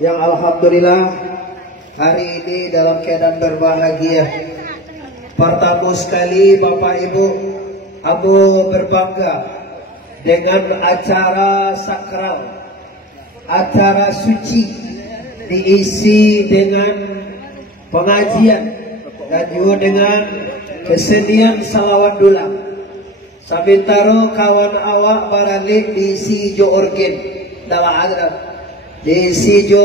yang alhamdulillah hari ini dalam keadaan berbahagia. Pertama sekali Bapak Ibu, aku berbangga dengan acara sakral, acara suci diisi dengan pengajian dan juga dengan kesenian salawat dulang. Sabintaro kawan awak baralik diisi jo organ dalam adat, diisi jo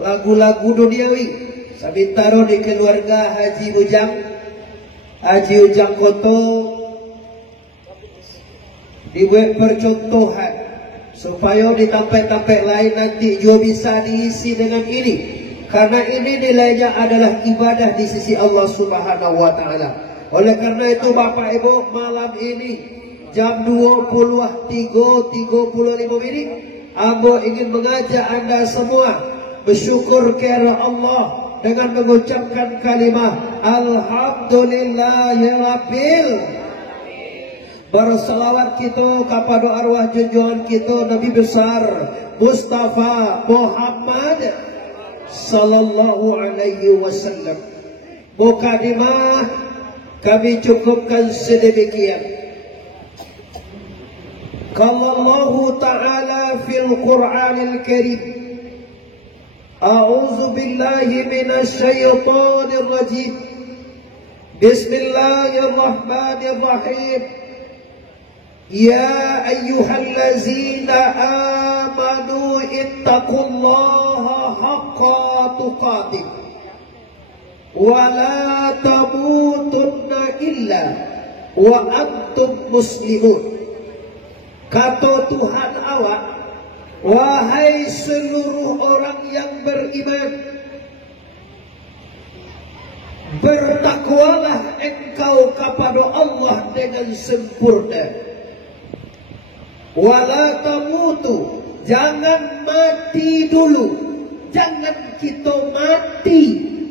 lagu-lagu duniawi. Sabintaro di keluarga Haji Ujang Koto dibuat percontohan supaya di tempat-tempat lain nanti juga bisa diisi dengan ini, karena ini nilainya adalah ibadah di sisi Allah Subhanahu wa Ta'ala. Oleh karena itu Bapak Ibu, malam ini jam 20.35 Ambo ingin mengajak Anda semua bersyukur kepada Allah dengan mengucapkan kalimah Alhamdulillahirabbil. Berselawat kita kepada arwah junjungan kita Nabi besar Mustafa Muhammad sallallahu alaihi wasallam. Mukadimah kami cukupkan sedemikian. Qala Allah Ta'ala fil Qur'anil Karim, A'udzu billahi minasy syaithanir rajim. Bismillahirrahmanirrahim. Ya ayyuhallazina amanu ittaqullaha haqqa tuqatih wa la tamutunna illa wa antum muslimun. Kata Tuhan awak, wahai seluruh orang yang beriman, bertakwalah engkau kepada Allah dengan sempurna. Wala tamutu, jangan mati dulu, jangan kita mati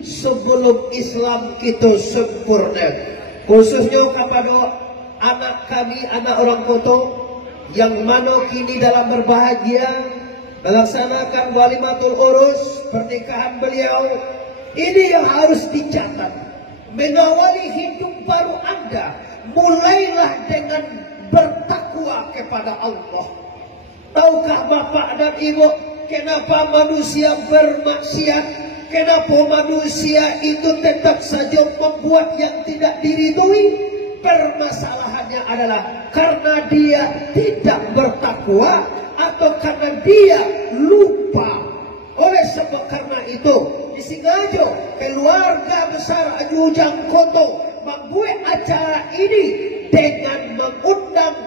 sebelum Islam kita sempurna. Khususnya kepada anak kami, anak orang Koto, yang mana kini dalam berbahagia melaksanakan walimatul urus pernikahan beliau. Ini yang harus dicatat. Mengawali hidup baru Anda, mulailah dengan bertakwa kepada Allah. Tahukah Bapak dan Ibu, kenapa manusia bermaksiat? Kenapa manusia itu tetap saja membuat yang tidak diridhoi? Permasalahannya adalah karena dia tidak bertakwa atau karena dia lupa. Oleh sebab karena itu, disengaja keluarga besar Haji Ujang Koto membuat acara ini dengan mengundang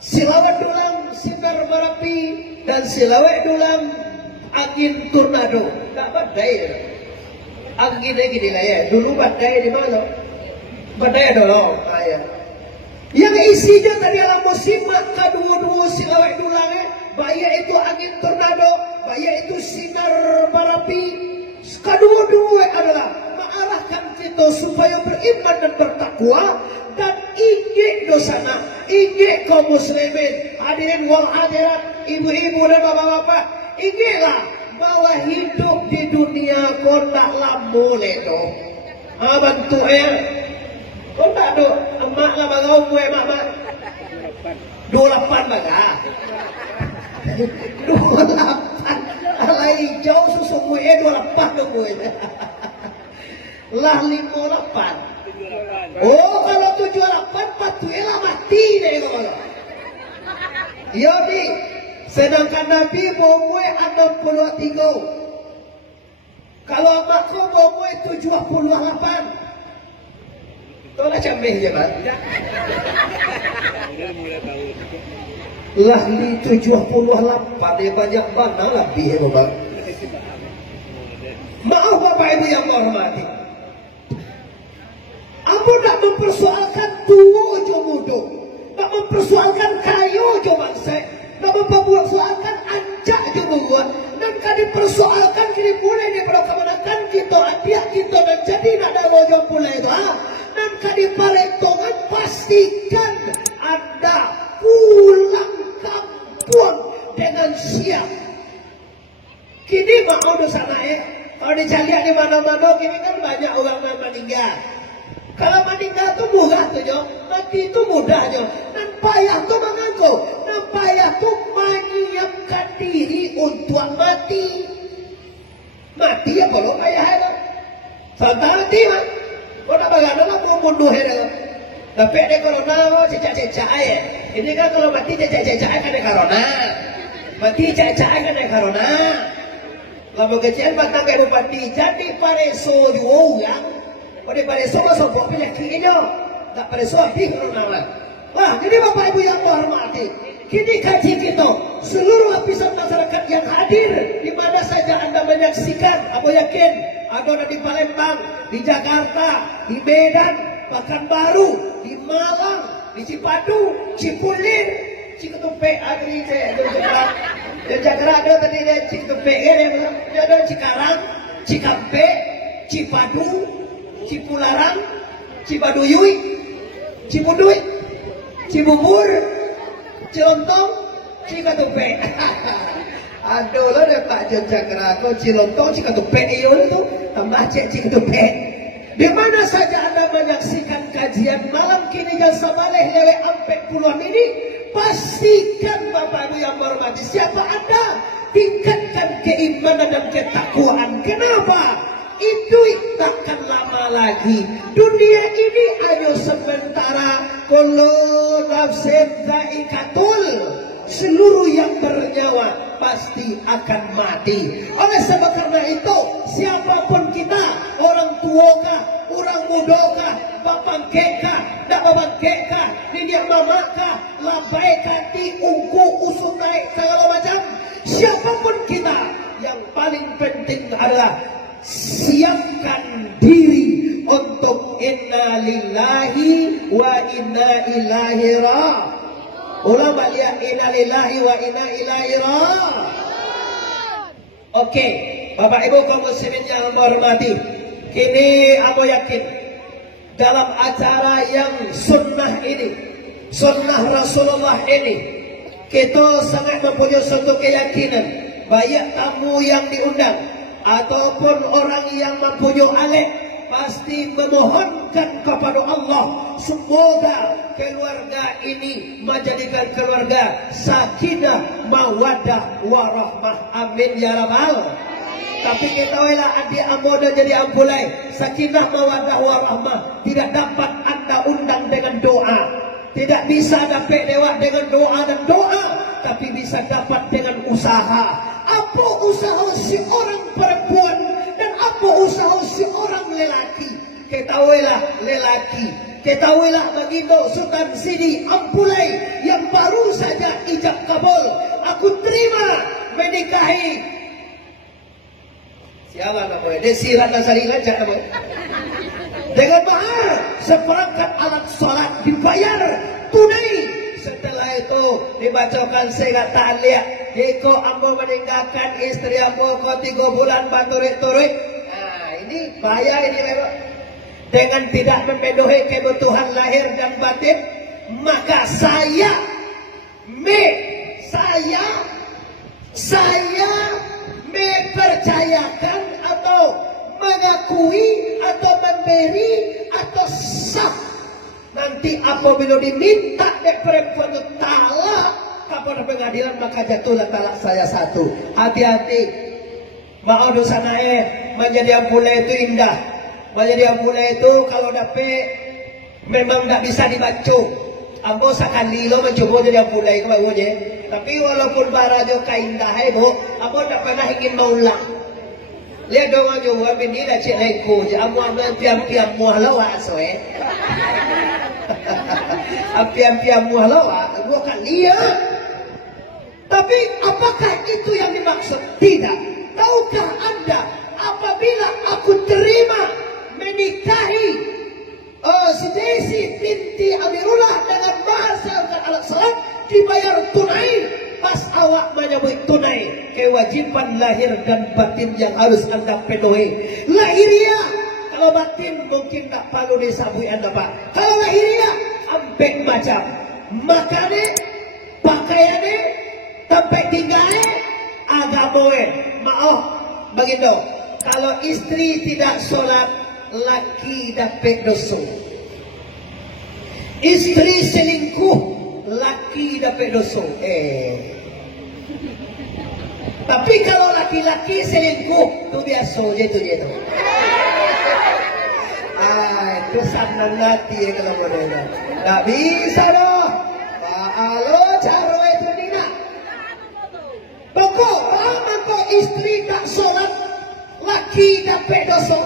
silawat dulang Sinar Marapi dan silawat dulang angin tornado. Tak badai, angin lagi di layar. Dulu badai di mana? Badai dulu. Yang isinya tadi adalah musimat kedua-dua silawat dulangnya. Baik itu angin tornado, baik itu sinar marapi. Kedua-dua adalah mengarahkan kita supaya beriman dan bertakwa dan ingat dosana, ingat kaum muslimin, hadirin wal hadirat, ibu-ibu dan bapak-bapak, ingatlah bahwa hidup di dunia kau tak lama ledo. Bantu kau tak ada emak lah bangau gue emak 28 baga 28 alai jauh susu gue 28 dong gue lah 58. Oh kalau 78 patulah mati deh kalau. Iya bi, sedangkan Nabi bawa gue 63. Kalau emakku bawa gue 78. Tolak cambih je Pak. Lahli 78 dia banyak mana lebih ya Bapak. Maaf Bapak Ibu yang menghormati, aku tak mempersoalkan tua jo muda, tak mempersoalkan kayu jo bangsa, tak mempersoalkan anjak jo buat, dan kan dipersoalkan kini boleh daripada kemenangan kita, hadiah kita dan jadi nak ada wajah pula itu. Dan kadi palentongan pastikan Anda pulang kampung dengan siap. Kini mau dosa naik. Kalau dicari di mana-mana, ini kan banyak orang yang meninggal. Kalau meninggal itu murah tuh, Jo. Mati itu mudah, Jo. Dan payah tuh mengaku. Dan payah tuh menyiapkan diri untuk mati. Mati ya kalau payah itu. Santai mati, mah. Kau tak bagaimana mau bunuh itu. Tapi ada corona, cecak-cecak aja. Ini kan kalau mati cecak-cecak kan ada corona. Mati cecak kan ada corona. Kalau kecil batang kayak bupati, jadi pareso diorang. Kalau pareso lah sobok penyakitnya. Tak pareso hati corona lah. Wah, jadi Bapak Ibu yang hormati, kini kaji kita seluruh lapisan masyarakat yang hadir di mana saja Anda menyaksikan. Aku yakin ada di Palembang, di Jakarta, di Medan, Pekanbaru, di Malang, di Cipadu, Cipulir, Ciketupe, ada di Jakarta, ada tadi di Ciketupe, ada Cikarang, Cikampe, Cipadu, Cipularang, Cibaduyui, Cibudui, Cibubur, Cilontong, Ciketupe. Aduh lo deh Pak Jakarta, Cilontong, Ciketupe itu tambah Ciketupe. Di mana saja Anda menyaksikan kajian malam kini yang sabaleh lewe ampe puluhan ini, pastikan Bapak Ibu yang hormati, siapa Anda, tingkatkan keimanan dan ketakwaan. Kenapa? Itu takkan lama lagi. Dunia ini hanya sementara. Kullu nafsin dha'iqatul, seluruh yang bernyawa pasti akan mati. Oleh sebab karena itu, siapapun kita, orang tua kah, orang muda kah, bapak kekah, dak bapak kekah, nenek mama kah, labai kati, ungku, usunai, segala macam. Siapapun kita, yang paling penting adalah siapkan diri untuk inna lillahi wa inna ilaihi raji'un. Ulama lihat inna lillahi wa inna ilaihi raji'un. Oke, Bapak Ibu kaum muslimin yang menghormati, kini aku yakin dalam acara yang sunnah ini, sunnah Rasulullah ini, kita sangat mempunyai suatu keyakinan banyak tamu yang diundang ataupun orang yang mempunyai alat pasti memohonkan kepada Allah semoga keluarga ini menjadikan keluarga sakinah mawaddah warahmah, amin ya rabbal. Tapi kita wala adik amoda jadi ampulai sakinah mawaddah warahmah tidak dapat Anda undang dengan doa, tidak bisa dapat dewa dengan doa dan doa, tapi bisa dapat dengan usaha. Apa usaha seorang perempuan dan apa usaha seorang lelaki? Ketahuilah lelaki, ketahuilah baginda Sultan Sidi Ampulai yang baru saja ijab kabul. Aku terima menikahi siapa namanya? Desi Ratnasari Lancar namanya. Dengan mahar seperangkat alat sholat dibayar tunai. Setelah itu dibacakan segat ta'liq, jika ambo meninggalkan istri ambo kau 3 bulan baturik-turik. Nah ini bahaya ini memang. Dengan tidak memenuhi kebutuhan lahir dan batin, maka saya mempercayakan atau mengakui atau memberi atau sah. Nanti apabila diminta dek perempuan itu talak kepada pengadilan, maka jatuhlah talak saya 1. Hati-hati. Mau dosa naik menjadi ampulai itu indah. Menjadi ampulai itu kalau dapat memang tak bisa dibaca. Ambo sekali lo mencoba jadi ampulai itu bagus je. Tapi walaupun barajo kaindah itu, ambo tak pernah ingin maulang. Lihat dong aja bini dah cek leko je. Ambo piam-piam muah lawa soe. Piam-piam muah lawa, bukan lihat. Tapi apakah itu yang dimaksud? Tidak. Tahukah Anda apabila aku terima menikahi si Desi binti Amirullah dengan bahasa alat salat dibayar tunai, pas awak menyebut tunai, kewajiban lahir dan batin yang harus Anda penuhi. Lahiriah, kalau batin mungkin tak perlu disabui Anda Pak. Kalau lahiriah ambek macam makane, pakaiane, tempat tinggalnya, agamoe, maaf Bagindo, kalau istri tidak sholat, laki dapat dosa. Istri selingkuh, laki dapat dosa. Tapi kalau laki-laki selingkuh, itu biasa je tu dia tu. Itu sanang hati kalau model. Tak bisa dah. Halo caro itu Nina. Pokok, kalau istri tak sholat, laki dapat dosa.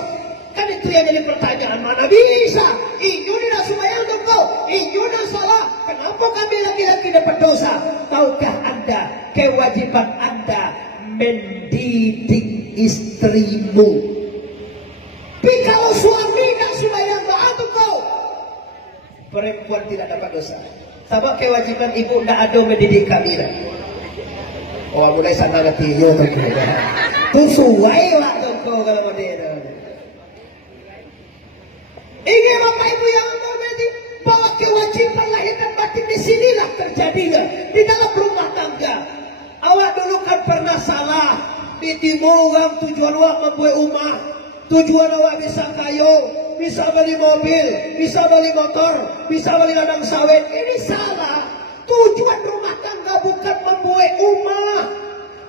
Kan itu yang jadi pertanyaan, mana bisa? Inyo ni nak sembahyang tu kau, inyo nak sholat. Kenapa kami laki-laki dapat dosa? Tahukah anda kewajiban anda mendidik istrimu? Tapi kalau suami nak sembahyang tu kau, perempuan tidak dapat dosa. Sebab kewajiban ibu tidak ada mendidik kami dah. Oh, mulai sana nanti yo tu kira. Tu suai lah tu kau kalau model. Ini bapak ibu yang hormati, bahwa kewajiban lahir dan batin di sinilah terjadinya di dalam rumah tangga. Awak dulu kan pernah salah di timur orang tujuan awak membuat rumah, tujuan awak bisa kayu, bisa beli mobil, bisa beli motor, bisa beli ladang sawit. Ini salah. Tujuan rumah tangga bukan membuat rumah,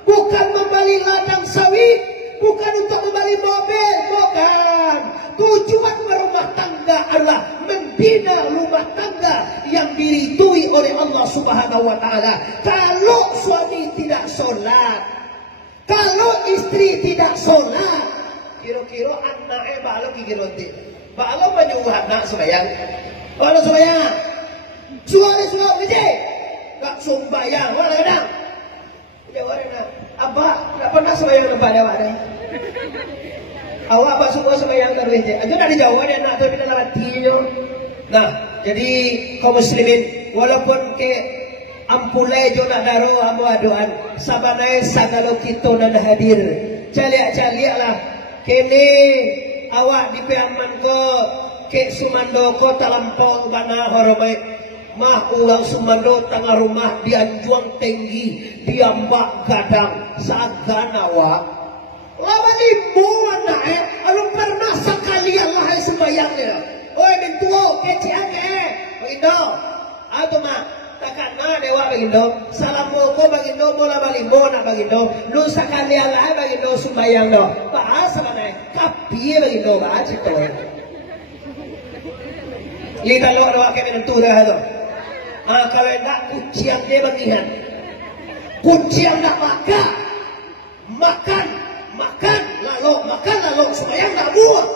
bukan membeli ladang sawit, bukan untuk membeli mobil, bukan. Tujuan berumah tangga adalah membina rumah tangga yang diridhoi oleh Allah Subhanahu wa taala. Kalau suami tidak sholat, kalau istri tidak sholat, kira-kira anaknya balo gigironti. Balo menyuruh anak sembahyang. Balo sembahyang. Suara je. Tak sembahyang wala kadang. Jawab nak. Abah tak pernah sembahyang tempat awak ni. Awak apa semua sembahyang terus je. Itu dah dijawab dia nak tu di dalam hatinya. Nah, jadi kaum muslimin walaupun ke ampulai jo nak daro amo adoan sabanai sagalo kita nak hadir. Caliak-caliak lah. Kini awak di peaman ko ke Sumando ko talampau bana horomai mah ulang Sumando tengah rumah dianjuang tinggi diambak gadang sagan awak lama limu anak alun pernah sekali Allah sembahyang dia. Oi bentuo kecian bagindo atau mah takkan na dewa bagindo salam moko bagindo bola balimbo nak bagindo lu sekali Allah bagindo sembahyang do bahasa mana kapi bagindo bahasa itu li talo doa ke bentu dah tu kalau nak kuciang dia bagian kuciang nak makan lalu sembahyang tak buat.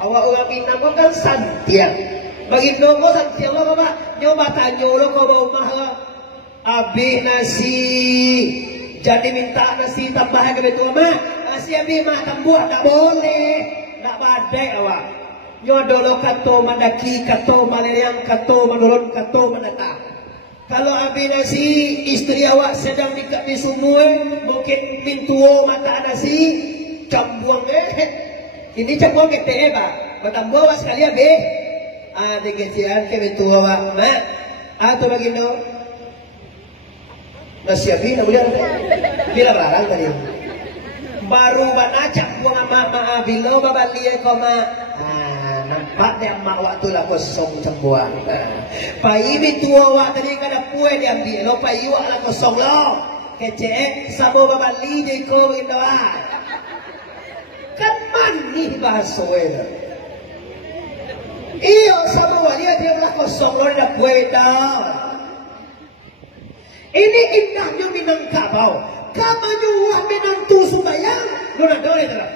Awak orang Minang kan santiang. Bagi nongo santiang lo bapak nyoba tanyo lo kau bawa mah lo. Abi nasi jadi minta nasi tambahan ke betul mah. Nasi abi mah tambuh tak boleh, tak badai awak. Nyodolo kato mandaki kato maleriang kato menurun kato mendatang. Kalau abi nasi istri awak sedang di sumur mungkin pintuo mata nasi cambuang ini cambuang ke teba batambo was sekali abe ada kecian ke pintuo awak mak atau bagindo nasi abi nak boleh bila barang tadi baru banacak buang ama abi lo babalie koma nampak dia mak waktu lah kosong cambuang. Pai ini tua wak tadi kada puai diambil lo pai wak lah kosong lo. Kecek sabo babali je ko begitu ah. Kan mani bahasa itu. Iyo sabo wali dia lah kosong lo dah puai dah. Ini indahnya Minangkabau. Kamu wah menantu sembahyang lo nak doi tak?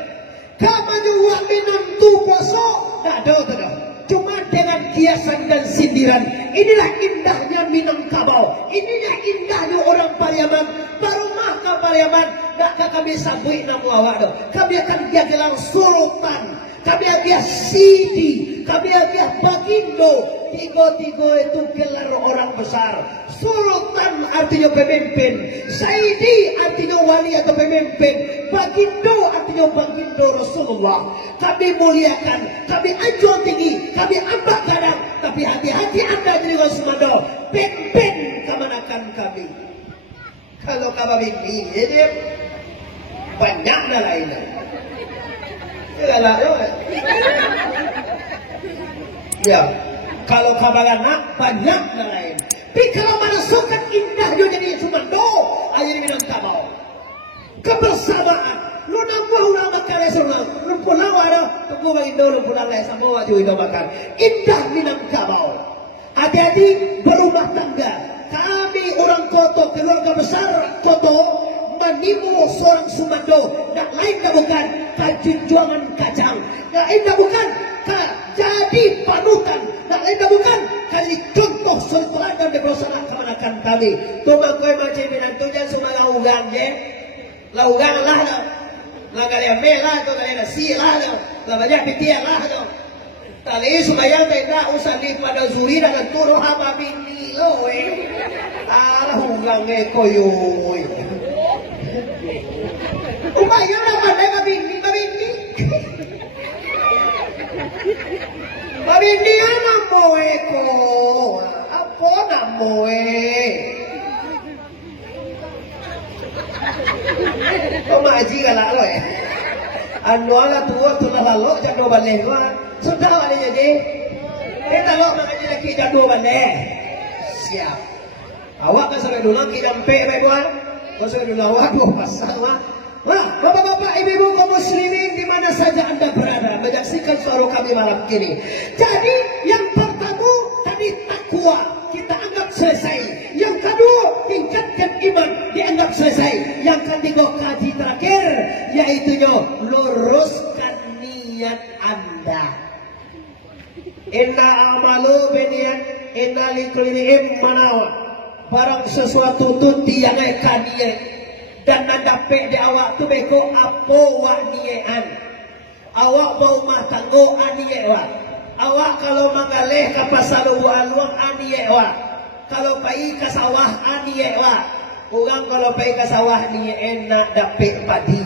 Kamu wah menantu puasa tak ada. Cuma dengan kiasan dan sindiran. Inilah indahnya Minangkabau. Inilah indahnya orang Pariaman. Baru maka Pariaman tak kami sabui nama awak do. Kami akan dia gelar sultan. Kami akan sidi. Kami akan bagindo. Tiga-tiga itu gelar orang besar. Sultan artinya pemimpin. Saidi artinya wali atau pemimpin. Bagindo artinya bagindo Rasulullah. Kami muliakan, kami anjur tinggi, kami ambak kadang. Tapi hati-hati anda jadi Rasulullah. Ben-ben kemanakan kami. Kalau kami ini, banyak dah lain. Yalah, ya. Kalau kabaran nak banyak dah lain. Tapi kalau mana sukan indah dia jadi cuma do, ayo minum tabau. Kebersamaan. Lu nampak ulang makan esok lu pulang ada, tunggu bagi do lu pulang leh sama wajib itu makan. Indah minum tabau. Hati-hati berumah tangga. Kami orang Koto, keluarga besar Koto, menimu seorang Sumando. Nak lain dah bukan kejunjungan kacang. Nak lain dah bukan jadi panutan. Nak lain dah bukan kasih contoh suri teladan di perusahaan kemenakan kami. Tuma koi macam minang tujan semua laugang je. Laugang lah dah. Lah kalian melah tu kalian si lah dah. Lah banyak pitian lah dah. Tali supaya tidak usah di pada zuri dan turun haba bini lo arah hulang koyo upaya nak pandai babini anak moe ko apa nak moe kau maji galak lo anu ala tua tu lalu jatuh balik sudah ada jadi kita lo makanya lagi jatuh balik siap awak kan sampai dulu kita sampai baik-baik kau sampai dulu awak dua pasang wah bapak-bapak ibu-ibu kaum muslimin di mana saja anda berada menyaksikan suara kami malam ini. Jadi yang pertama tadi takwa kita anggap selesai, yang kedua tingkatkan iman dianggap selesai, yang ketiga kaji terakhir yaitu luruskan niat anda. Inna amalu biniat inna likulihim manawa. Barang sesuatu tu tiang kaniat dan nadape di awak tu beko apa wak niatan. Awak mau matanggo aniat wak. Awak kalau mangaleh ke pasar luang aniat wak. Kalau pergi ke sawah aniat wak. Orang kalau pergi ke sawah niat enak dapet padi.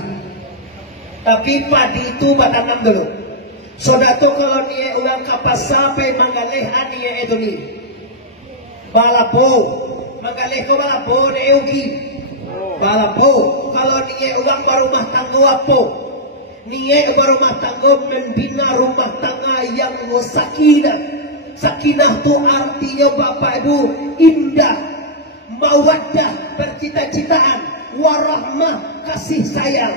Tapi padi itu batanam dulu. Saudara kalau niat orang ke pasar pergi mangaleh aniat itu ni. Balapo. Mangaleh ke balapo ni euki. Balapo. Kalau niat orang berumah tangga apa? Niat berumah tangga membina rumah tangga yang sakinah. Sakinah tu artinya Bapak Ibu indah, mawaddah, bercita-citaan, warahmah, kasih sayang.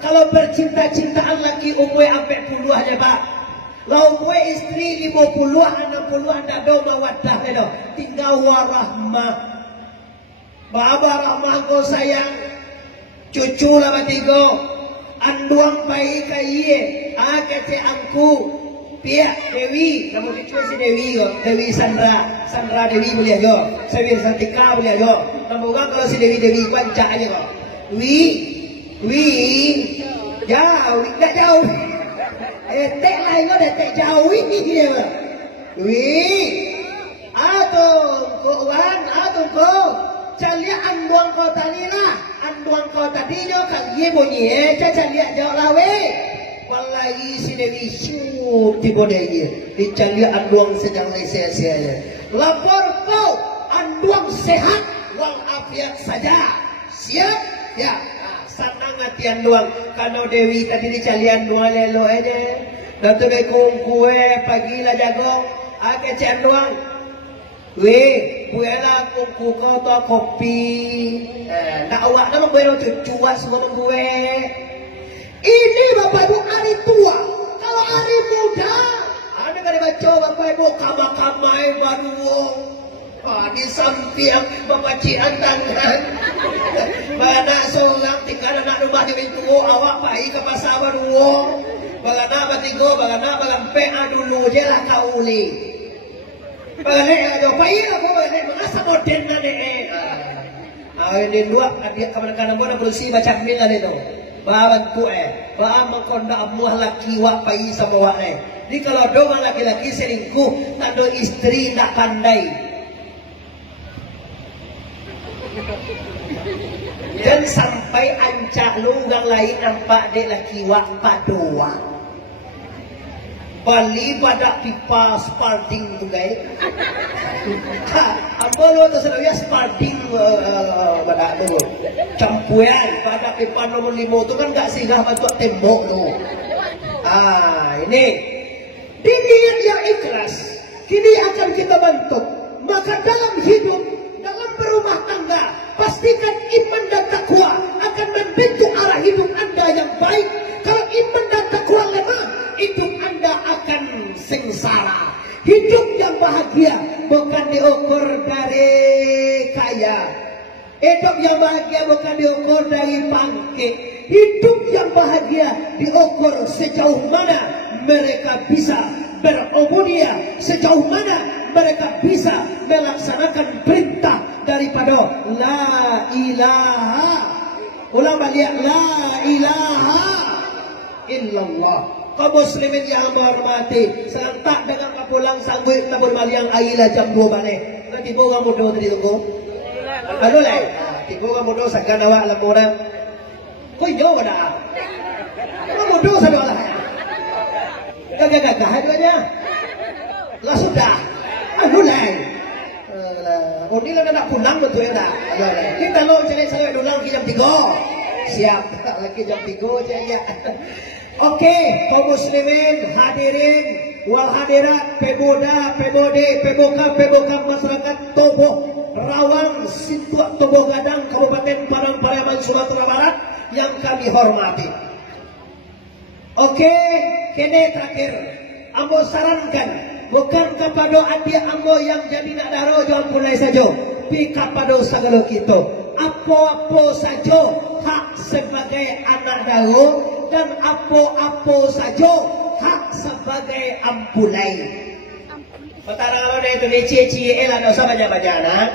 Kalau bercinta-cintaan lagi umur sampai puluhan ya Pak. Kalau umur istri 50-an, 60-an tak ada mawaddah itu. Tinggal warahmah. Baba rahmah kau sayang. Cucu lah tiga. Anduang bayi kaya. Kata angku. Pihak Dewi. Kamu cucu si Dewi. Dewi Sandra. Sandra Dewi boleh jo. Saya Santika boleh jo. Nombor orang kalau si Dewi kuancak aja kok. Wi. Jauh. Tak jauh. Tek lain kau tek jauh ini dia. Wi. Aduh kau. Calia anduang kau tadi lah. Anduang kau tadinya kali bunyi. Calia jauh lawe. Wallahi si Dewi syuk tiba dia. Calia anduang sedang sia-sia. Lapor kau anduang sehat walafiat saja. Siap? Ya. Senang hati anduang. Kalau Dewi tadi dicali anduang lelo aja. Dan tu bekung kue pagilah jagong. Kecik anduang. Weh, buela kuku kau tu kopi. Nak awak nama buela cucuan semua gue. Ini Bapak Ibu hari tua. Kalau hari muda, ada kan baca Bapak Ibu kama-kamai baru. Di samping Bapak cian tangan. Banak seorang tinggal anak rumah di pintu awak pergi ke pasar baru. Bagana batigo, bagana bagampe dulu je lah kau li. Bagaimana ada apa ini? Bagaimana mengasa modern nade? Ini dua dia kawan-kawan gua nak berusi macam ni lah itu. Bahan kue, bahan mengkonda amuah laki wak pai sama wak ni. Jadi kalau dua laki-laki selingkuh, tanda istri tak pandai. Dan sampai ancak lunggang lain nampak dek laki wak padoa. Bali pada pipa Spalding tu guys. Apa lo tu sebenarnya Spalding pada tu. Campuran pada pipa nomor 5 tu kan gak singgah bantu tembok tu. Ini di niat yang ikhlas kini akan kita bentuk. Maka dalam hidup, dalam berumah tangga, pastikan iman dan takwa akan membentuk arah hidup Anda yang baik. Kalau iman dan takwa lemah, hidup Anda akan sengsara. Hidup yang bahagia bukan diukur dari kaya. Hidup yang bahagia bukan diukur dari pangkat. Hidup yang bahagia diukur sejauh mana mereka bisa berubudiyah, sejauh mana mereka bisa melaksanakan perintah daripada la ilaha. Ulang balik, la ilaha illallah. Kaum muslimin yang menghormati, serentak dengan kapulang sanggup tabur baliang ailah jam 2 balik. Nanti boga mudo tadi tunggu. Aduh lah, tiba boga mudo sagana awak laporan. Kau jauh dah. Kau mudo satu lah. Gagah-gagah aja. Lah sudah. Aduh lah. Oh ni lah nak pulang betul ya dah. Kita lo cari sampai dulang jam 3. Siap lagi jam 3 aja ya. Oke, kaum muslimin, hadirin, wal hadirat, pemuda, pemudi, pemuka masyarakat Tobo, Rawang, Situak, Tobo Gadang, Kabupaten Padang Pariaman, Sumatera Barat yang kami hormati. Oke, kini terakhir, ambo sarankan, bukan kepada adik ambo yang jadi nak daro jangan pulai saja, tapi kepada segala kita. Apa-apa saja hak sebagai anak daro dan apa-apa saja hak sebagai ampulai. Petara kalau dah itu cie-cie lah, tak usah baca-baca nak.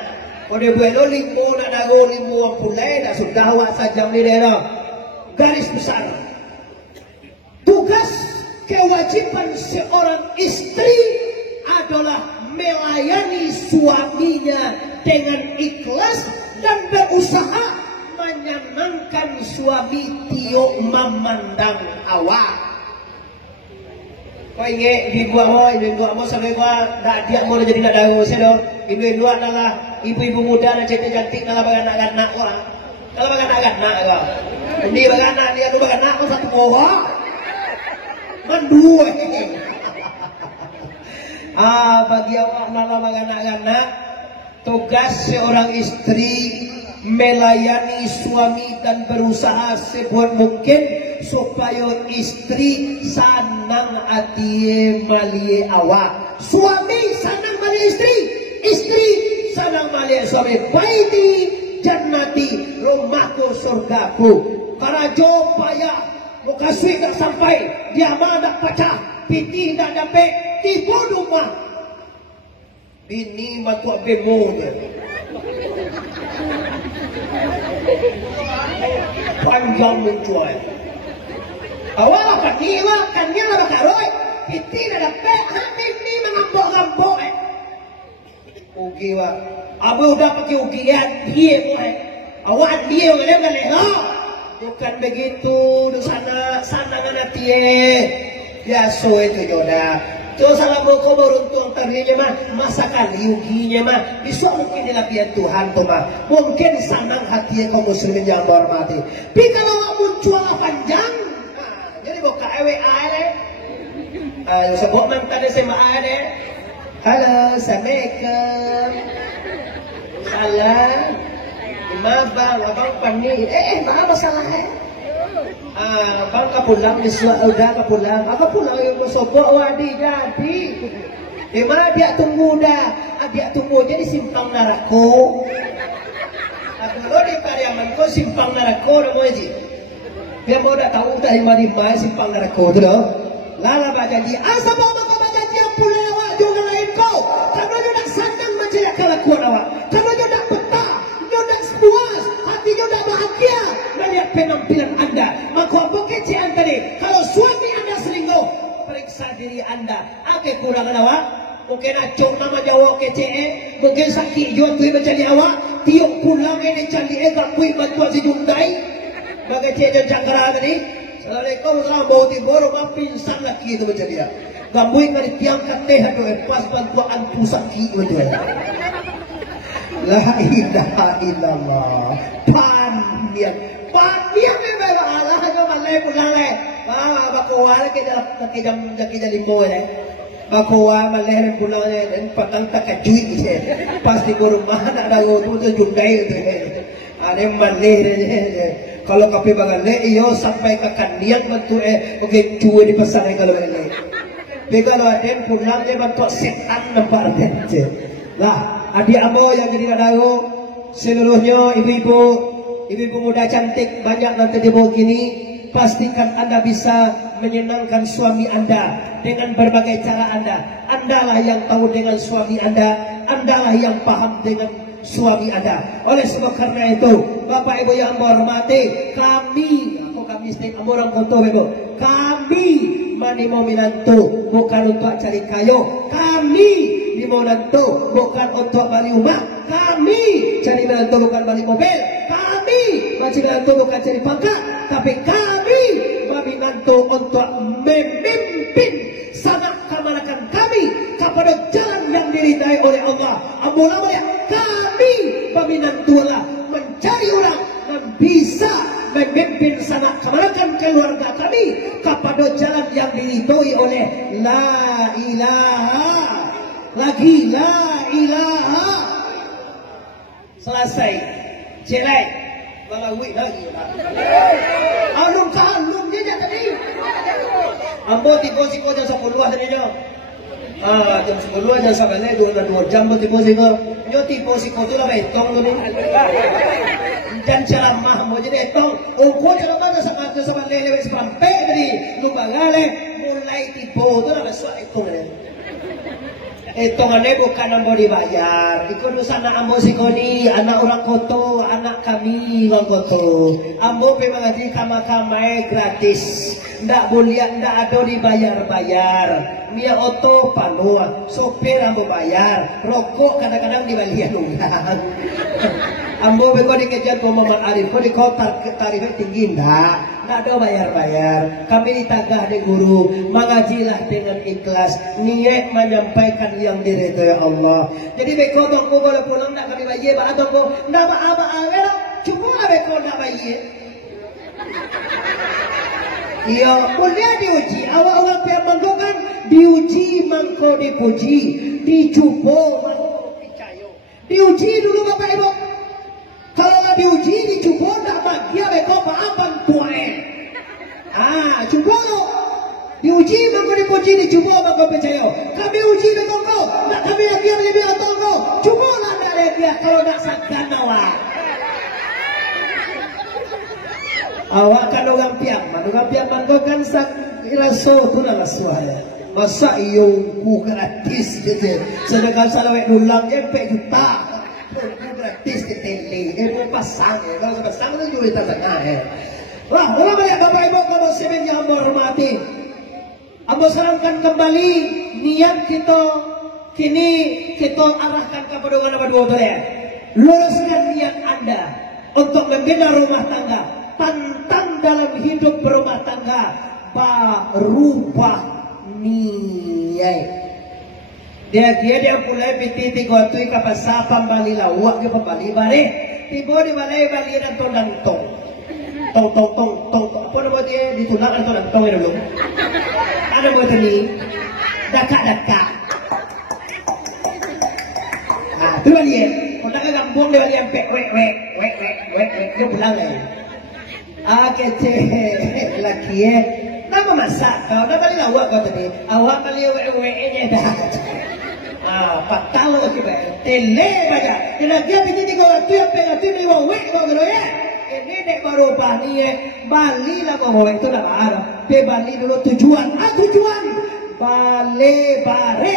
Udah buat limo nak daro limo ampulai, dah sudah awak saja ni daerah. Garis besar. Tugas kewajiban seorang istri adalah melayani suaminya dengan ikhlas dan berusaha menyenangkan suami tiok memandang awak. Kau ingat ibu mo sampai gua dak dia mau jadi nak daru sedo. Ibu adalah ibu-ibu muda dan cantik-cantik dalam anak-anak gua. Kalau anak-anak gua. Ini anak dia tu anak gua satu bawa. Mandua. Bagi awak dalam anak-anak, tugas seorang istri melayani suami dan berusaha sebuat mungkin supaya istri sanang hati mali awak. Suami sanang mali istri, istri sanang mali suami. Baiti jannati, rumahku surgaku. Karajo payah, muka suik tak sampai, diamal tak pecah, piti tak dapat, tipu rumah. Bini matu bemo dia. Panjang menjual. Awak apa ni awak kannya lah bakaroi. Piti dah dapat, habis ni mengampok-ampok. Ugi wak. Abu udah pakai ugian dia boleh. Awak dia boleh bukan begitu di sana mana tie. Biasa itu jodoh. Terus salah boko beruntung tadinya mah masakan yuginya mah besok mungkin dilapian Tuhan tuh mah mungkin senang hati kaum muslimin yang hormati. Tapi kalau muncul panjang, jadi boka ewe ale, sebut mantan SMA ale. Halo, assalamualaikum. Salam. Maaf bang, abang panik. Maaf masalah bang kapulang udah kapulang. Apa pulang yang bersobok wadi jadi. Mana dia tunggu dah. Dia tunggu jadi simpang narako. Dulu di Pariaman kau simpang narako dah mau ji. Dia mau dah tahu dah di mana simpang narako tu dah. Lala baca dia. Asal bawa kau baca dia pulang awak juga lain kau. Karena dia nak senang menjelak kelakuan awak. Karena dia nak betah, dia nak puas, hati dia nak bahagia melihat penampilan anda. Maka apa kecean tadi? Kalau suami anda selingkuh, periksa diri anda. Apa kurangan awak? Mungkin acung nama Jawa kece, mungkin sakit jual kui mencari awak. Tiuk pulang ini cari kui bantuan si Jundai. Bagai cece jangkara tadi. Assalamualaikum, salam bau timur, rumah pingsan lagi itu mencari dia. Gambui ka tiang kateh ato pas bantuan pusaki betul. La ilaha illallah. Panian memang Allah ka malay pulang le. Bakuha na kita limbo le. Bakuha malay pulang le dan patang takajui je. Pas di rumah nak dago tu jundai tu. Ada malay je. Kalau kape bagal le iyo sampai ke kandian bantu oke cuy di pasang kalau le. Kalau ada pulang dia bantu setan nampak je. Lah, adik amo yang jadi dago seluruhnya ibu-ibu muda cantik banyak nanti di bawah kini, pastikan Anda bisa menyenangkan suami Anda dengan berbagai cara Anda. Andalah yang tahu dengan suami Anda, Andalah yang paham dengan suami Anda. Oleh sebab karena itu, Bapak Ibu yang hormati, kami orang kotor itu, kami mani mau minantu bukan untuk cari kayu, kami di mau nantu bukan untuk beli rumah, kami cari minantu bukan beli mobil, kami cari minantu bukan cari pangkat, tapi kami minantu untuk memimpin sanak kamanakan kami kepada jalan yang diridai oleh Allah. Ambil kami meminantulah mencari orang yang bisa memimpin sanak kamanakan keluarga kami kepada jalan yang diridhoi oleh la ilaha lagi la ilaha. Selesai jelai malawi lagi alum dia tadi ambo tipu-tipu jam 10 tadi nyo jam 10 jam 11 2 jam tipu-tipu nyo tipu-tipu tu lah betong tu ni dan ceramah mau jadi etong ukur ceramah sama lele sampai tadi lupa gale mulai tipu tu lah besok etong ni etong ni bukan ambo dibayar ikut sana ambo sikoni anak orang koto anak kami orang koto ambo memang ngaji kama-kamai gratis ndak boleh ndak ada dibayar-bayar Mia oto panua sopir ambo bayar rokok kadang-kadang dibalian ulang ambo beko dikejar ko Mama Arif ko di kota tarifnya tinggi ndak ada bayar-bayar kami ditagah di guru mengajilah dengan ikhlas niat menyampaikan yang diridhoi Allah. Jadi beko dong ko boleh pulang ndak kami bayar ba atau ko ndak ba awera cuma beko ndak bayar. Iya, boleh diuji. Awak orang Pemangko kan diuji mangko dipuji, dicubo mangko dicayo. Diuji dulu Bapak Ibu. Kalau nggak diuji, dicubo nggak bahagia beko apa tuae. Cubo diuji mangko dipuji, dicubo mangko percaya. Kami uji beko kau, nggak kami lagi menjadi atau cubo lah nggak dia kalau nggak sangkan awak. Awak kan orang piaman kau kan sak ilaso tu lah suaya. Masa iyo ku gratis je. Sedangkan salawek dulang je pe juta. Ku gratis di tele. Ku pasang kalau pasang tu jual tak tengah Wah, orang melihat Bapak Ibu kalau semen yang hormati. Ambo sarankan kembali niat kita kini kita arahkan kepada orang berdua tu ya. Luruskan niat Anda untuk membina rumah tangga. Tantang dalam hidup berumah tangga berubah niat. Dia mulai biti tigotui kapasa pambali lawak ke pambali balik. Tiba di balai balik dan tong apa nama dia ditulak dan tong itu dulu. Ada buat ini daka. Tu balik. Kalau nak gambung dia balik sampai wek dia pulang lagi. Kecil laki nama masak kau dah balik awak kau tadi awak balik nya dah patau kita tele baca kena dia pergi tiga waktu yang pengen tu lima kau kau ya ini dek baru bali bali lah kau itu dah arah pe bali dulu tujuan bali bare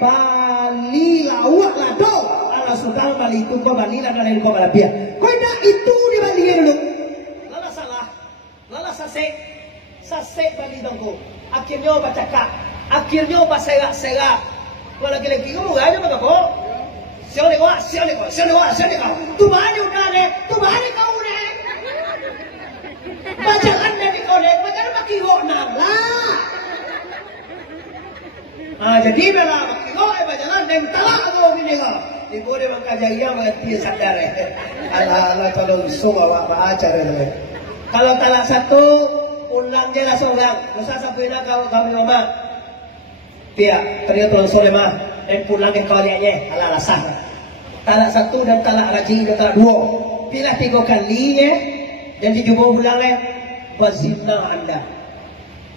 bali lawak lado ala sultan bali itu kau bali lah dari kau balapia kau nak itu di bali dulu sasek bali dongko akhirnya bacakak akhirnya basera kalau lagi kamu aja apa kau siapa kau tu bani udah tu bani kau deh bacaan dari kau deh macam maki ho nala Jadi bela makilo jalan dan talak lo ini kok. Ibu dia mengkaji mengerti sadar ya. Ala kalau isu bawa ajar itu. Kalau talak satu ulang je lah seorang. Masa sampai kami mama. Pihak teriak tolong sore mah dan pulang ke kaliannya ala sah. Talak satu dan talak rajin dan talak dua. Pilih 3 kali ya. Dan dijumpa ulangnya bazina anda.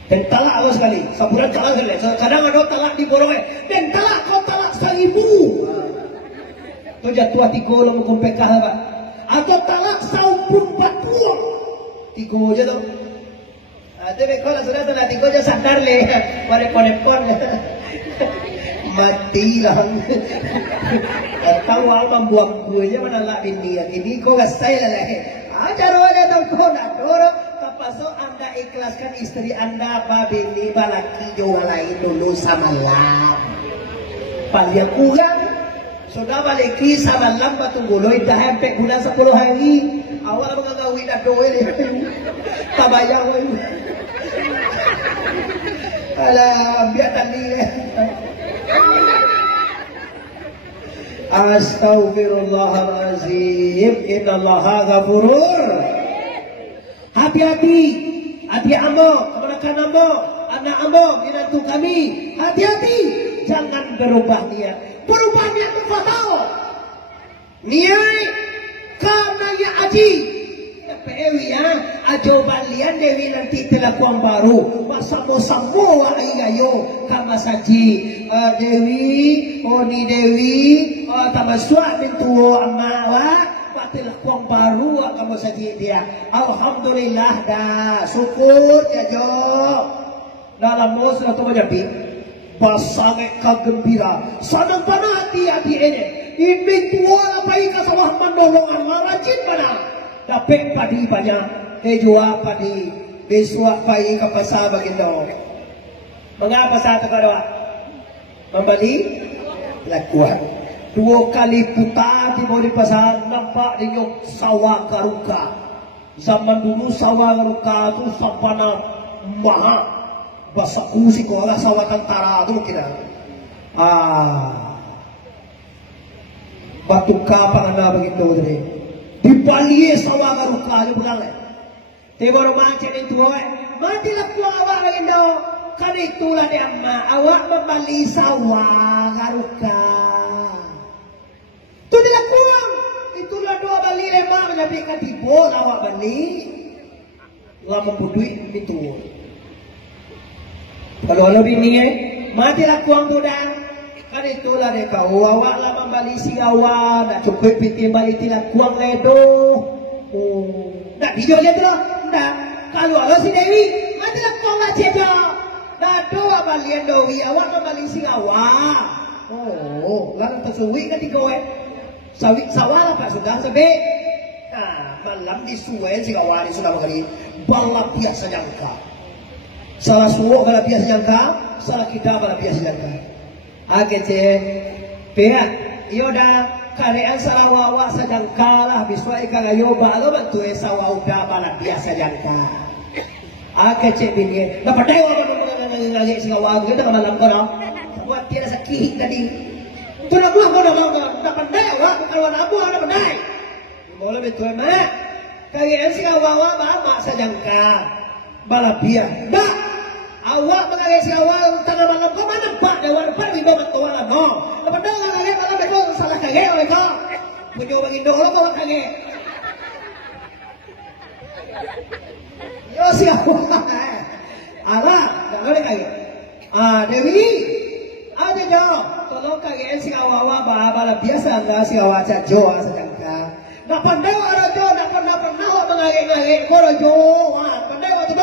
Dan talak awal sekali. Saburan talak sekali. Kadang ada talak di borongnya. Dan talak kau talak 1000. Itu jatuh hati kau lalu kau pekah apa? Atau talak 40. 3 aja tu. Tapi kalau sudah talak 3 aja sadar leh. Pada mati lah. Tahu awal membuang gue aja menalak bini. Ini kau gasai lah leh. Cara aja tahu kau nak dorong. Kapasok anda ikhlaskan istri anda bini balaki jualai dulu samalam. Paling kurang sudah baliki samalam batungguloy dah sampai bulan 10 hari. Awal mengagawi dah doa ni. Tabayang oi. Alah biar tadi. Astaghfirullahalazim. Innallaha ghafurur. Hati-hati, adik ambo, keponakan ambo, anak ambo, menantu kami. Hati-hati, jangan berubah niat. Berubah niat itu fatal. Niat karena ya aji. Pewi ya, ajo balian dewi nanti telakon baru. Masamo-samo ayayo kama saji. Dewi, oni dewi, tamaswa bintu amawa. Telakon baru kamu saji dia. Alhamdulillah dah, syukur ya jo. Dalam mau sudah tu menjadi pasangan kagembira. Sanang panati hati ini. Ini tua apa ika sawah mandolongan marajin mana? Dapat padi banyak, kejual padi, besok pagi ke pasar bagindo. Mengapa saya terkadang membeli lakuan? 2 kali putar di bawah pasar nampak di nyok sawah garuka. Zaman dulu sawah garuka tu sampana mahal. Bahasa usi ko lah sawah tentara tu kira. Batu kapang na begitu tadi. Di Bali sawah garuka je pulang. Teboro macam itu mati lah pulang awak begitu. Kan itulah dia awak membeli sawah garuka. Itu dia kurang. Itulah 2 bali lemah menjadi katibol awak bali. Awak membuduh itu. Kalau lebih ni matilah kurang tu dah. Kan itulah dia kau awak lah membali si awak. Nak cukup piti bali tidak kurang ledo. Nak video je tu lah. Tak. Kalau ada si Dewi matilah kurang lah saja. Dah 2 balian Dewi awak membali si awak. Lalu tersuwi ketika sawit sawah pak sudah sebek. Malam di suai si kawan sudah mengenai balap biasa jangka. Salah suwo balap biasa jangka, salah kita balap biasa jangka. Agece, pihak, ioda karyan salah wawa sajangka lah. Biswa ika gayo balo bantu sawa udah balap biasa jangka. Agece bini, dapat dewa ngagak si kawan kita malam kono. Buat dia sakit tadi. Tu nak buat kau dah pandai awak kalau nak buat dah pandai. Boleh betul mak. Kaya si awak mak sajangka balapia. Dah awak mengagai si awak tengah malam kau mana pak dewan pak di bawah tuan lah no. Lepas dah kaya malam itu salah kaya mereka. Punya bagi dolo kau kaya. Yo si awak. Alah dah boleh kaya. Dewi. Ada jauh. Kalau kaya si awak bala biasa enggak si awak cajo sajangka. Nak pandai orang jo, nak pernah mengagai-ngagai orang jo. Pandai orang tu.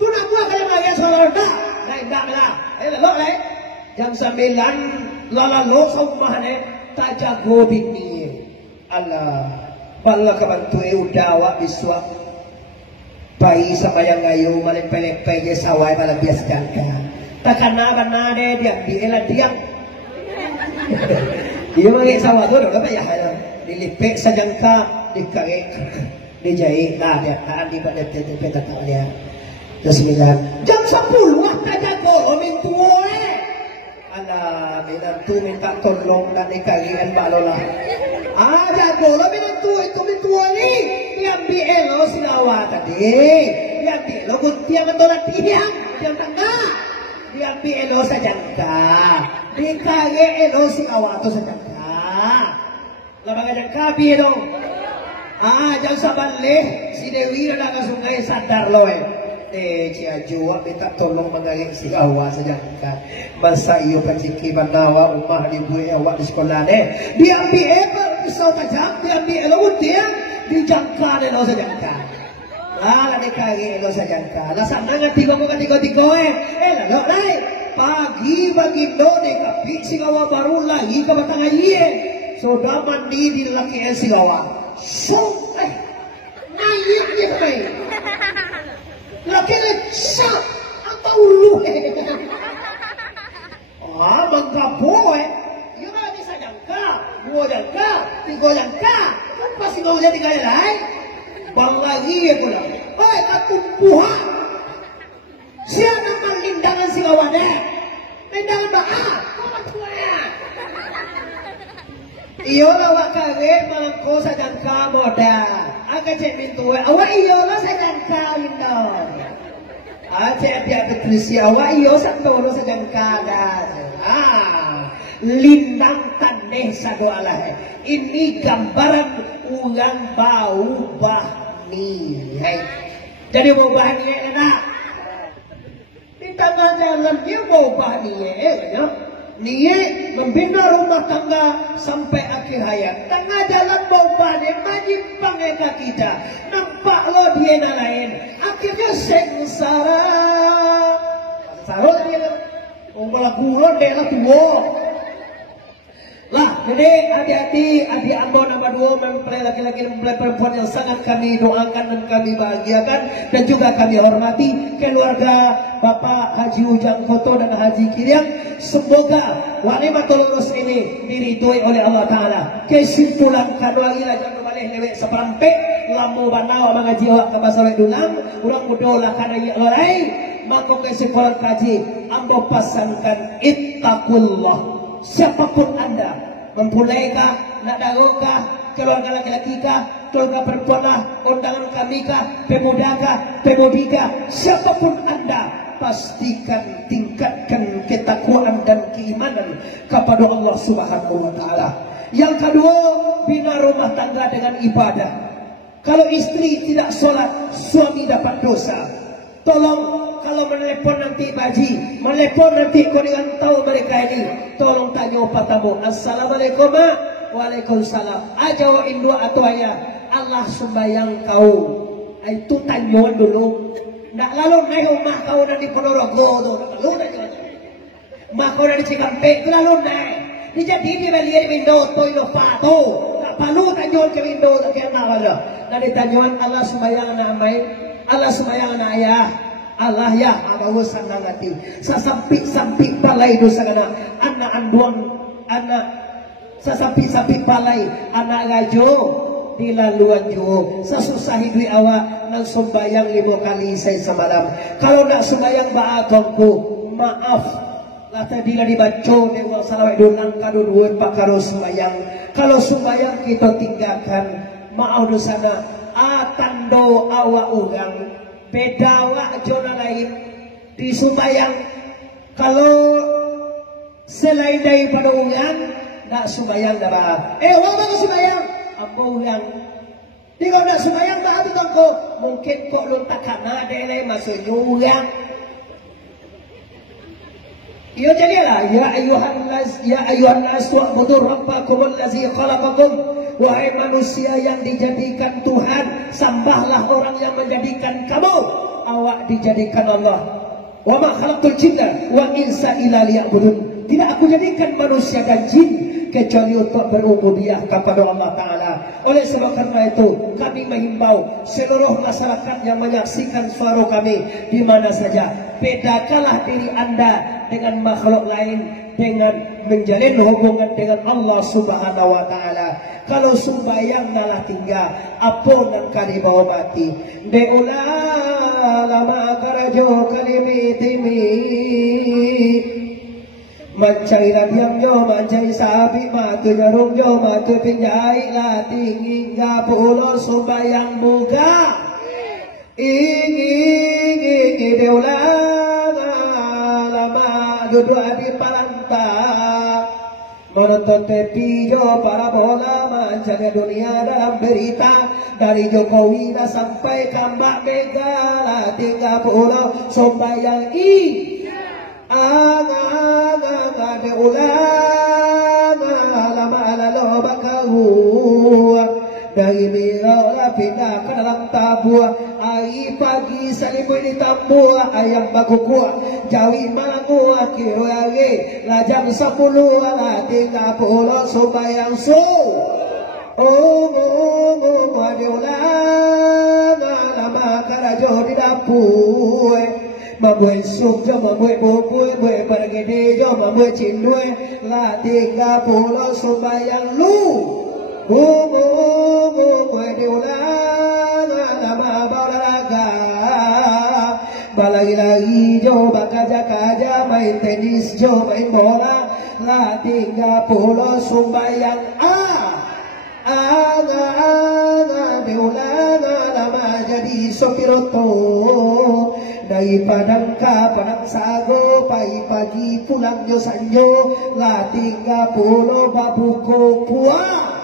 Tu nak buat kalau mengagai seorang dah. Lain dah lah. Lelok lah. Jam 9 lalu rumah ni tak jago bini. Allah. Bala kebantu udah awak biswa. Bayi sama yang ngayu maling pelek-pelek je sawai bala biasa jangka. Takkan nak dia biarlah diam. Dia mengagai sawah tu dah apa ya? Dilipek sajangka dikarek dijahit lah dia di pada tempat tak dia. Jam 9 jam 10 tak jago omin tua Alah, minantu minta tolong dan ikarian Mbak Lola. Jago lo minantu itu mintua ni. Diambil lo silawa tadi. Diambil lo kuntiang atau latihan. Diam tengah. Diambil lo sajangka. Dikari lo silawa atau sajangka. Labang jangka bi dong. Jangan sabalik. Si Dewi ada ke sungai sadar lo Ciajua minta tolong mengaring si awak sajangka. Masa iyo paciki banawa umah di buai awak di sekolah diambil pisau tajam, diambil lo untiang, dijangka lo sajangka. Lah dikari lo sajangka. Lah sana ngati bago tiga-tiga lalu pagi bagi do dekapi si awak baru lagi ke batang ayen. Sudah mandi di lelaki si awak. So, naik dia kemai. Laki lecak atau ulu menggapo Ia kan bisa jangka, dua jangka, tiga jangka. Kan pasti kau jadi kali lain. Bang lagi ya pula. Katumpuhan. Siapa nama lindangan si kawannya? Lindangan ba'a. Kau tua ya. Iyo lawak kawe mangko sa jangka moda. Aga cek mintuwe. Awak iyo lo sa jangka lindong. Cek dia betrisi awak iyo sa toro sa jangka dah. Lindang taneh sa doalah. Ini gambaran ulang bau bahni. Jadi bau bahni enak. Di tengah jalan dia bau bahni niat membina rumah tangga sampai akhir hayat. Tengah jalan bawa dia majimpang eka kita. Nampak lo dia lain. Akhirnya sengsara. Sarol dia lah. Umpala gurun dia lah tua. Lah, jadi hati-hati, adik ambo nama dua mempelai laki-laki dan mempelai perempuan yang sangat kami doakan dan kami bahagiakan dan juga kami hormati keluarga Bapak Haji Ujang Koto dan Haji Kiriang. Semoga walimatul urus ini diridhoi oleh Allah Ta'ala. Kesimpulan kaduangi lagi balik lewek seperampe lambu banawa mengaji awak ke basawai dulang urang mudolah kana ya lorai maka kesimpulan kaji ambo pasankan ittaqullah. Siapapun anda, mempulai kah, nak dago kah, keluarga laki-laki kah, keluarga perempuan kah, undangan kami kah, pemuda kah, pemudi kah, siapapun anda, pastikan tingkatkan ketakwaan dan keimanan kepada Allah Subhanahu wa Ta'ala. Yang kedua, bina rumah tangga dengan ibadah. Kalau istri tidak sholat, suami dapat dosa. Tolong kalau menelepon nanti baji, menelepon nanti kau dengan tahu mereka ini, tolong tanya apa tamu. Assalamualaikum, waalaikumsalam. Ajawa indua atau ayah, Allah sembayang kau. Itu tanya dulu. Nak lalu naik rumah kau nanti Ponorogo tu, lalu naik. Mak kau nanti Cikampek tu lalu naik. Jadi di balik window tu ilo pato. Tak perlu tanya ke window tak kena ada. Nanti tanya Allah sembayang anak main, Allah sembayang anak ayah. Allah ya abawa sanang hati. Sasampi-sampi palai dosa kana anak anduang anak sasampi-sampi palai anak gajo dilaluan jo. Sasusah hidup awak nang sembayang 5 kali saya semalam. Kalau nak sembayang baagongku maaf. Lah tadi lah dibaca dewa salawat dulang kado 2 pakaro sembayang. Kalau sembayang kita tinggalkan maaf dosana tando awak urang beda wak zona lain di sembayang. Kalau selain daripada ulang nak sembayang dah bah. Wak nak sembayang apa ulang? Di kau nak sembayang bah tu kau mungkin kau lu tak kena ada lain maksudnya ulang. Ya jadilah ya ayuhan nas wa'budu rabbakum allazi khalaqakum. Wahai manusia yang dijadikan Tuhan, sembahlah orang yang menjadikan kamu. Awak dijadikan Allah. Wa ma khalaqtul jinna wal insa illa liya'budun. Tidak aku jadikan manusia dan jin kecuali untuk berubudiyah kepada Allah Ta'ala. Oleh sebab karena itu kami menghimbau seluruh masyarakat yang menyaksikan suara kami di mana saja, bedakanlah diri anda dengan makhluk lain dengan menjalin hubungan dengan Allah Subhanahu wa Ta'ala. Kalau sembahyang nalah tinggal apa nang kali bawa mati deula lama karajo kalimi timi Mencari radiam yo, mencari sapi, matu jarum yo, matu pinjai lah tinggi pulau sembayang buka. Ini deulang lama duduk di parantah. Menonton TV yo parabola, mencari dunia dalam berita. Dari Jokowi sampai Kambak Mega lah 30 sembayang ada ulang lama lalu bakau dari Mira lah pindah ke dalam tabua. Ai pagi salimui di tabua ayam baku kuah jawi malangu akhir lagi lah jam 10 lah 30 sembayang ada ulang lama karajo di dapur. Mambuai sup jo, mambuai bubui, buai pada gede jo, mambuai cindui lah 30 sembayang lu. Buai diulang lama olahraga. Balagi-lagi jo, bakaja-kaja, main tenis jo, main bola lah 30 sembayang diulang lama jadi sopir oto. Dari Padang ke Padang Sago, pagi-pagi pulang jo sanjo lah 30 babuko puah.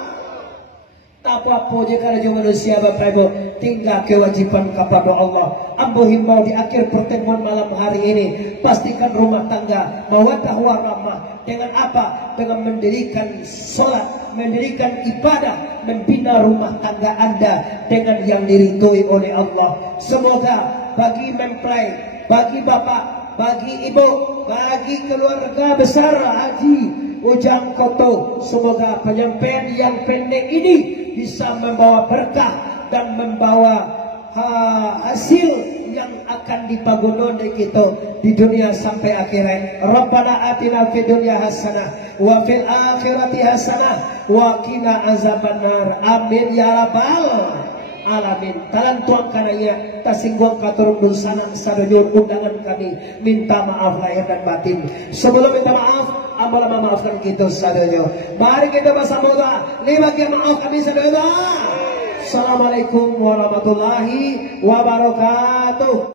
Tak apa-apa je kalau manusia Bapak Ibu tinggal kewajiban kepada Allah. Ambo himbau di akhir pertemuan malam hari ini, pastikan rumah tangga mawaddah warahmah dengan apa? Dengan mendirikan sholat, mendirikan ibadah, membina rumah tangga Anda dengan yang diridhoi oleh Allah. Semoga bagi mempelai, bagi bapak, bagi ibu, bagi keluarga besar Haji Ujang Koto, semoga penyampaian yang pendek ini bisa membawa berkah dan membawa hasil yang akan dipagono kita di dunia sampai akhirat. Rabbana atina fid dunya hasanah wa fil akhirati hasanah wa qina azabannar. Amin ya rabbal alamin. Talan tuang kanaya tasingguang katurun dulsana sadayur undangan kami minta maaf lahir dan batin. Sebelum minta maaf, amal memaafkan kita sadaya. Mari kita bersama lima kali maaf kami sadaya. Assalamualaikum warahmatullahi wabarakatuh.